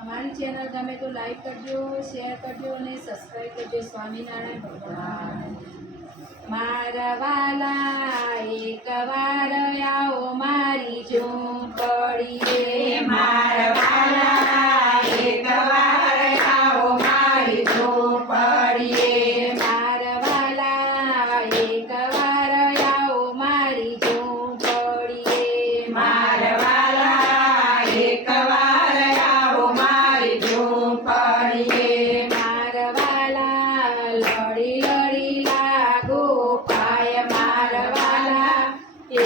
અમારી ચેનલ ગમે તો લાઈક કરજો, શેર કરજો અને સબસ્ક્રાઈબ કરજો. સ્વામિનારાયણ ભગવાન. મારા વાલા એકવાર આવો મારી ઝૂંપડીએ. મારા વાલા એકવાર આવો મારી ઝૂંપડીએ. મારા વાલા એકવાર આવો મારી ઝૂંપડીએ. મારા વાલા એકવાર આવો મારી ઝૂંપડીએ. મારા વાલા લડી લડી લાગો પાય. મારા વાલા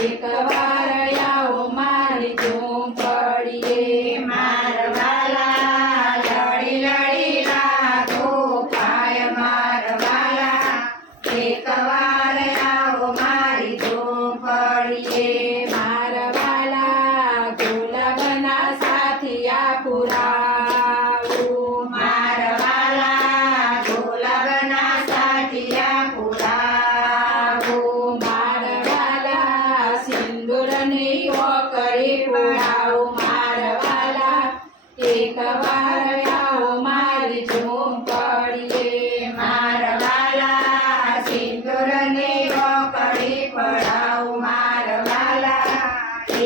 એકવાર આવો મારી ઝૂંપડીએ. મારા વાલા લડી લડી લાગો પાય. મારા વાલા એકવાર આવો મારી ઝૂંપડીએ. મારા વાલા ગુલાબના સાથિયા પુરાવું. મારા વાલા ગુલાબના સાથિયા પુરાવું. મારા વાલા સિંદૂરની ઓકળી પુરાવું. મારા વાલા એકવાર આવો મારી ઝૂંપડીએ. મારા વાલા સિંદૂરની ઓકળી પડાવું. મારા વાલા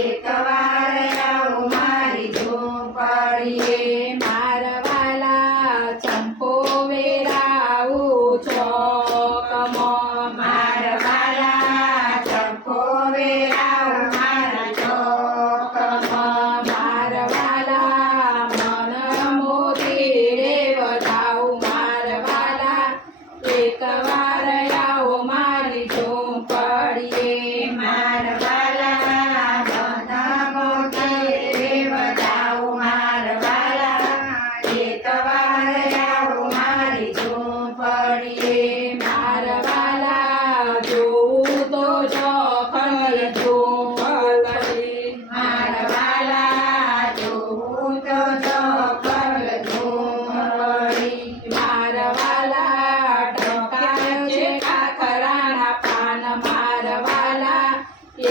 એકવાર આવો મારી ઝૂંપડીએ. મારા વાલા ચંપો વેરાવું ચોકમાં. મારા વાલા ચંપો વેરાવું મારા ચોકમાં. મારા વાલા મન મોતીડે વધાવું. મારા વાલા એકવાર આવો મારી ઝૂંપડીએ. મારા વાલા મન મોતે વધાવું. મારા વાલા એકવાર આવો મારી ઝૂંપડીએ. મારા વાલા જોઉં તો જોખમ ઝૂંપડી. મારા વાલા જોઉં તો ચોકલ ઝૂંપડી. મારા વાલા ઢોકાય છે ખાખરાના પાન. મારા વાલા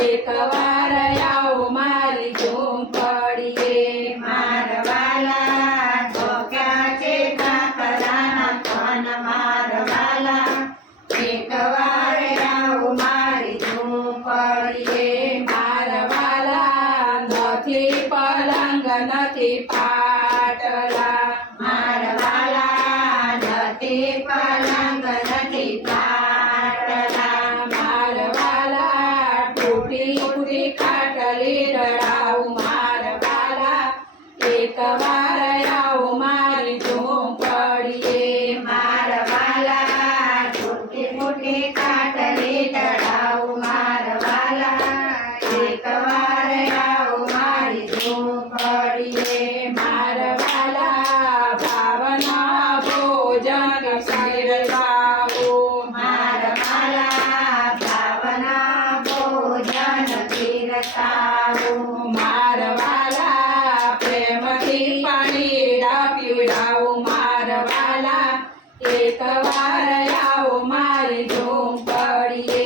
એકવાર આવો મારી ઝૂંપડીએ. મારા વાલા ઢોક્યા છે કાકરાના પાન. મારા વાલા એકવાર આવો મારી ઝૂંપડીએ. મારા વાલા નથી પલંગ નથી પાટલા. મારા વાલા નથી પલંગ નથી પાટલા. મારા વાલા તૂટી ફૂટી ખાટલી રડાવું. મારા વાલા એકવાર આવો મારી ઝૂંપડીએ. મારા વાલા તૂટી ફૂટી ખાટલી ચડાવું. મારા વાલા એકવાર આવો મારી ઝૂંપડીએ. મારા વાલા ભાવના ભોજન શીરસાવું. મારા વાલા ભાવના ભોજન પીરસાવું. મારા વાલા પ્રેમથી પાણી પીવડાવું. મારા વાલા એકવાર આવો મારી ઝૂંપડીએ.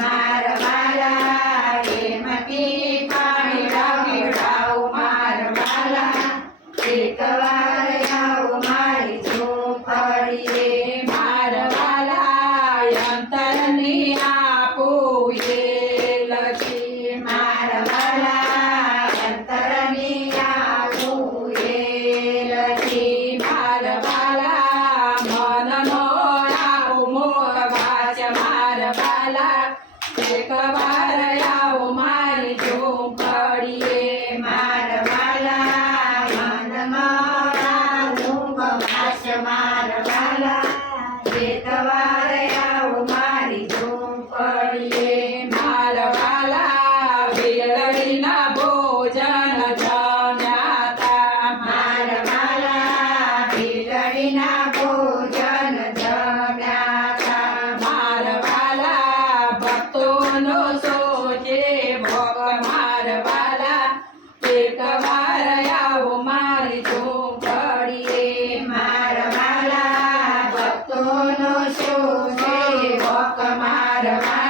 મારા વાલા એમાંથી પાણી પીવડાવું. મારા વાલા એકવાર આવો મારી ઝૂંપડીએ. મારા વાલા અંતરની આપું લખી. મારા વાલા અંતરની આવું એલથી. મારા વાલા મનનો આવો મોહવાસ. મારા વાલા એકવાર આવો મારી ઝૂંપડીએ. મારા વાલા મનમાં આવું બવાસ. મારા વાલા એકવાર આવો મારી ઝૂંપડીએ. મારા વાલા વેલડીના ભોજન જમ્યા તા. મારા વાલા બિલડીના ભોજન જમ્યા તા. મારા વાલા ભક્તોનો સોચે ભોગ. મારા વાલા એકવાર આવો મારી ઝૂંપડીએ. મારા વાલા ભક્તોનો શોષે ભોગ. મારા વાલા